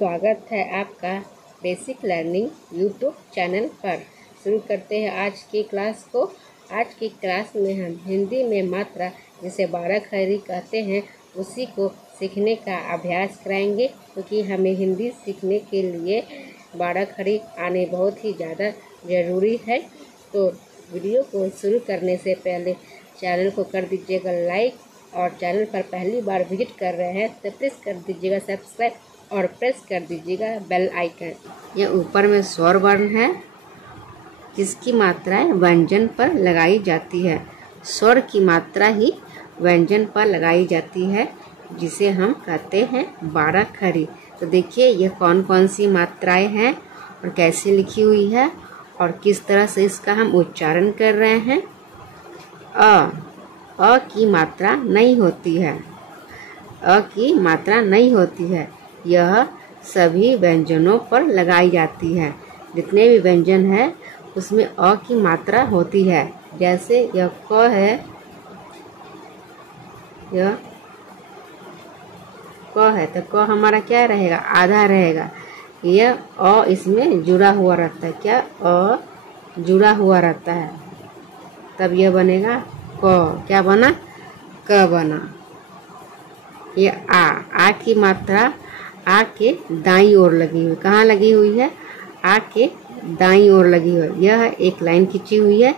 स्वागत है आपका बेसिक लर्निंग यूट्यूब चैनल पर। शुरू करते हैं आज की क्लास को। आज की क्लास में हम हिंदी में मात्रा जिसे 12 खड़ी कहते हैं उसी को सीखने का अभ्यास कराएंगे, क्योंकि हमें हिंदी सीखने के लिए 12 खड़ी आने बहुत ही ज़्यादा ज़रूरी है। तो वीडियो को शुरू करने से पहले चैनल को कर दीजिएगा लाइक, और चैनल पर पहली बार विजिट कर रहे हैं तो प्लीज़ कर दीजिएगा सब्सक्राइब और प्रेस कर दीजिएगा बेल आइकन। यह ऊपर में स्वर वर्ण है जिसकी मात्राएं व्यंजन पर लगाई जाती है। स्वर की मात्रा ही व्यंजन पर लगाई जाती है, जिसे हम कहते हैं 12 खड़ी। तो देखिए यह कौन कौन सी मात्राएं हैं और कैसे लिखी हुई है और किस तरह से इसका हम उच्चारण कर रहे हैं। अ की मात्रा नहीं होती है। अ की मात्रा नहीं होती है। यह सभी व्यंजनों पर लगाई जाती है। जितने भी व्यंजन है उसमें अ की मात्रा होती है। जैसे यह क है, यह क है तो क हमारा क्या रहेगा, आधा रहेगा। यह अ इसमें जुड़ा हुआ रहता है। क्या अ जुड़ा हुआ रहता है, तब यह बनेगा क। क्या बना, क बना। ये आ की मात्रा आ के दाईं ओर लगी हुई। कहाँ लगी हुई है, आ के दाईं ओर लगी हुई। यह एक लाइन खींची हुई है,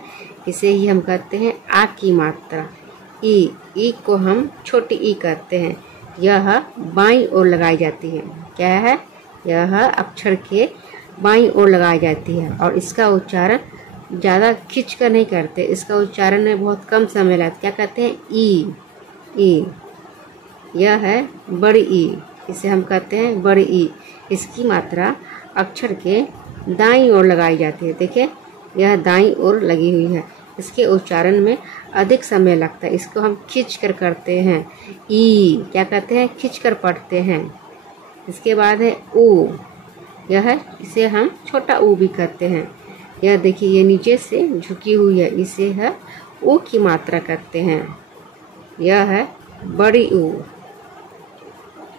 इसे ही हम कहते हैं आ की मात्रा। ई को हम छोटी ई कहते हैं। यह बाईं ओर लगाई जाती है। क्या है, यह अक्षर के बाईं ओर लगाई जाती है और इसका उच्चारण ज़्यादा खींच कर नहीं करते। इसका उच्चारण में बहुत कम समय लगता है। क्या कहते हैं, ई। यह है बड़ी ई, इसे हम कहते हैं बड़ी ई। इसकी मात्रा अक्षर के दाईं ओर लगाई जाती है। देखिए यह दाईं ओर लगी हुई है। इसके उच्चारण में अधिक समय लगता है। इसको हम खींच कर करते हैं। ई क्या कहते हैं, खींच कर पढ़ते हैं। इसके बाद है ऊ। यह है, इसे हम छोटा ऊ भी कहते हैं। यह देखिए ये नीचे से झुकी हुई है, इसे है ऊ की मात्रा कहते हैं। यह है बड़ी ऊ,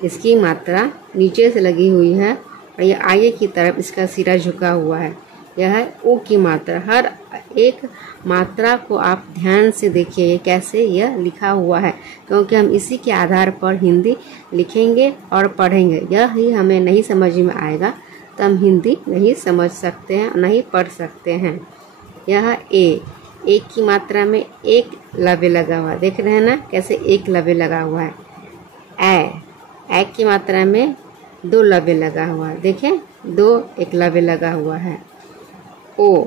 इसकी मात्रा नीचे से लगी हुई है और यह आगे की तरफ इसका सिरा झुका हुआ है। यह है ऊ की मात्रा। हर एक मात्रा को आप ध्यान से देखिए ये कैसे यह लिखा हुआ है, क्योंकि हम इसी के आधार पर हिंदी लिखेंगे और पढ़ेंगे। यह ही हमें नहीं समझ में आएगा तो हम हिंदी नहीं समझ सकते हैं, नहीं पढ़ सकते हैं। यह एक की मात्रा में एक लवे लगा हुआ है। देख रहे हैं ना कैसे एक लवे लगा हुआ है। ए की मात्रा में 2 लवे लगा हुआ है। देखें 2 एक लवे लगा हुआ है। ओ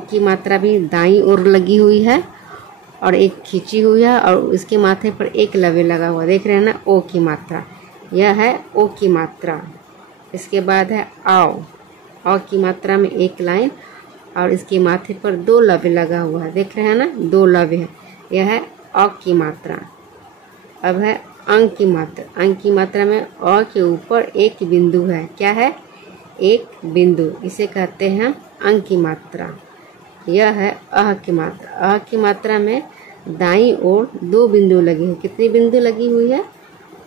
की मात्रा भी दाईं ओर लगी हुई है और एक खींची हुई है और इसके माथे पर एक लवे लगा हुआ। देख रहे हैं ना, ओ की मात्रा। यह है ओ की मात्रा। इसके बाद है औ की मात्रा में एक लाइन और इसके माथे पर 2 लवे लगा हुआ है। देख रहे हैं ना, 2 लवे है। यह है अ की मात्रा। अब है अंग की मात्रा। अंग की मात्रा में अ के ऊपर एक बिंदु है। क्या है, एक बिंदु, इसे कहते हैं अंग की मात्रा। यह है अह की मात्रा। अह की मात्रा में दाईं ओर 2 बिंदु लगी हुई। कितनी बिंदु लगी हुई है,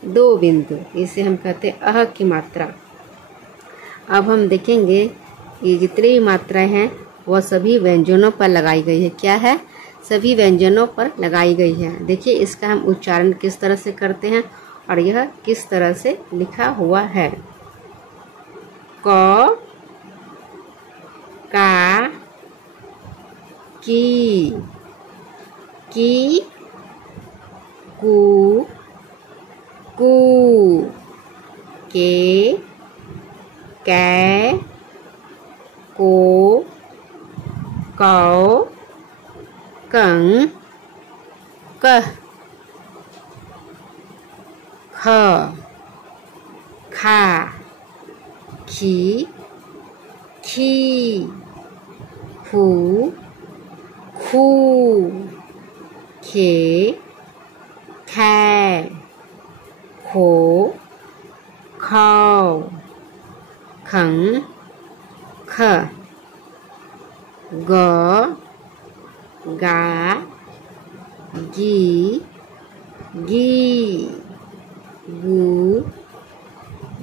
2 बिंदु, इसे हम कहते हैं अह की मात्रा। अब हम देखेंगे ये जितनी भी मात्राएं हैं वह सभी व्यंजनों पर लगाई गई है। क्या है, सभी व्यंजनों पर लगाई गई है। देखिए इसका हम उच्चारण किस तरह से करते हैं और यह किस तरह से लिखा हुआ है। क, का, की, कू, के, कै, को, कौ, कं, कह, ख, खा, खी, फू, खू, खे, खे, खो, खौ, खं, ख, ग, गा, गी, गू,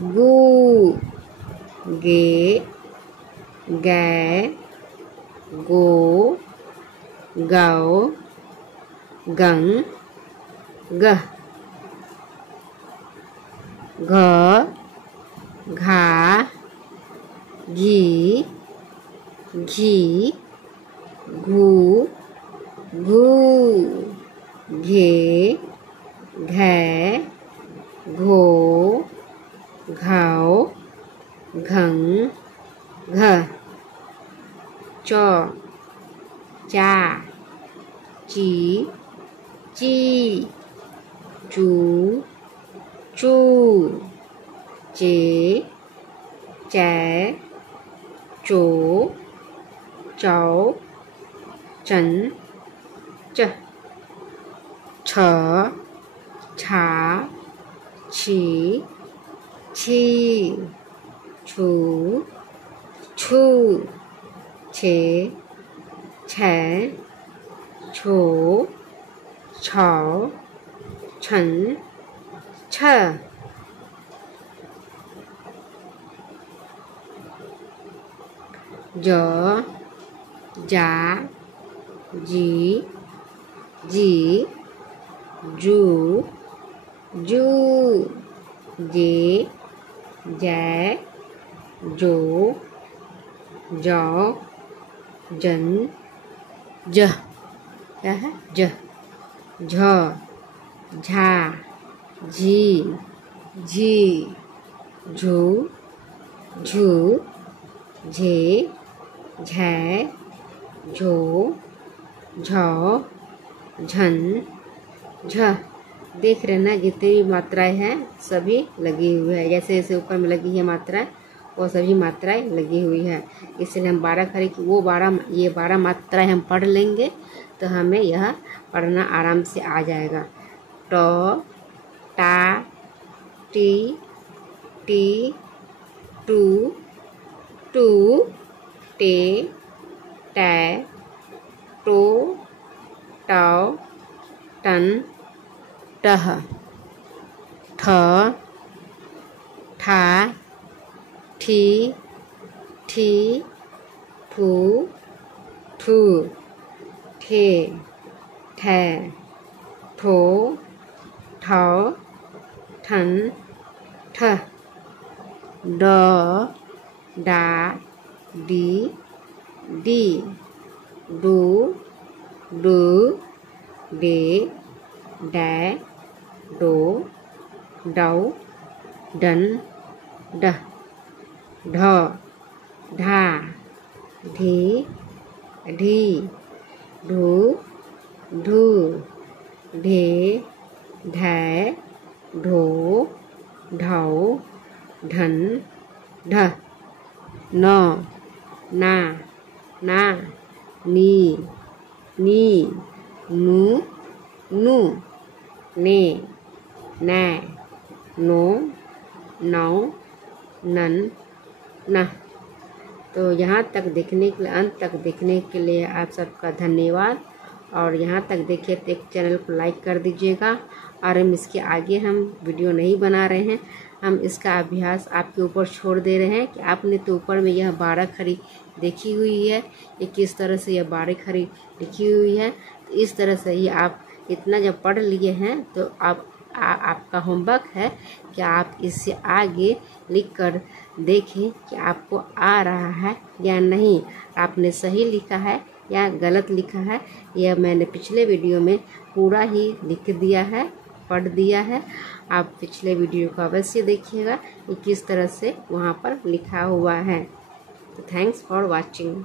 गू, गे, गै, गो, गौ, गंग, गह, घ, घा, घी, घी, घू, घू, घे, घै, घो, घाव, घंग, घ, चौ, चा, ची, ची, चू, चू, चे, चै, चो, चौ, चन, च, छ, छा, छी, छी, छू, छू, छे, छै, छो, छौ, छन, छ, ज, जा, जी, जी, जू, जू, जे, जै, जो, जौ, जन, जह, क्या है जह, झ, झा, झी, झी, झू, झू, झे, झै, झो, झौ, झन, झ। देख रहे ना जितनी भी मात्राएं हैं सभी लगी हुई है, जैसे जैसे ऊपर में लगी है मात्रा वो सभी मात्राएं लगी हुई है। इसलिए हम 12 खड़ी वो 12 मात्राएं हम पढ़ लेंगे तो हमें यह पढ़ना आराम से आ जाएगा। ट, टा, टी, टी, टू, टू, टे, टै, टो, टौ, टन, टह, ठ, ठा, ठी, ठी, ठू, ठू, ठे, ठै, ठो, ठौ, ठन, ठ, ड, डा, डी, डी, डू, डू, डे, डै, डो, डौ, डन, डह, ढ, ढा, ढी, ढी, ढू, ढू, ढे, ढै, ढो, ढौ, ढन, ढ, न, ना, ना, नी, नी, नू, नू, ने, नै, नो, नौ, नन, न। तो यहाँ तक देखने के लिए अंत तक देखने के लिए आप सबका धन्यवाद। और यहाँ तक देखिए तो एक चैनल को लाइक कर दीजिएगा। और हम इसके आगे हम वीडियो नहीं बना रहे हैं, हम इसका अभ्यास आपके ऊपर छोड़ दे रहे हैं कि आपने तो ऊपर में यह 12 खड़ी देखी हुई है, ये किस तरह से यह 12 खड़ी लिखी हुई है। तो इस तरह से ही आप इतना जब पढ़ लिए हैं तो आपका होमवर्क है कि आप इससे आगे लिख कर देखें कि आपको आ रहा है या नहीं, आपने सही लिखा है या गलत लिखा है। यह मैंने पिछले वीडियो में पूरा ही लिख दिया है, पढ़ दिया है। आप पिछले वीडियो को अवश्य देखिएगा कि किस तरह से वहाँ पर लिखा हुआ है। तो थैंक्स फॉर वॉचिंग।